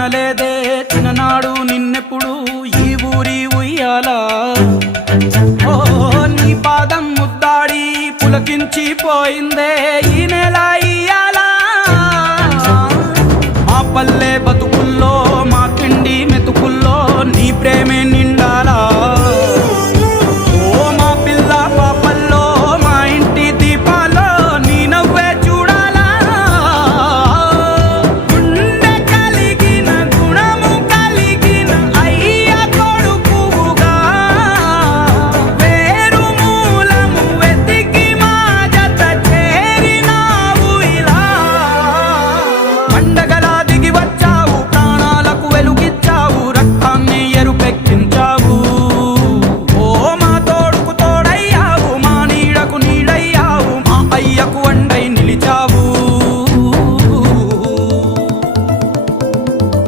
కనలేదే చిన్ననాడు నిన్నెప్పుడు ఈ ఊరి ఉయ్యాలా. ఓ నీ పాదం ముద్దాడి పులకించి పోయిందే ఈ నెల అయ్యా சொந்தகல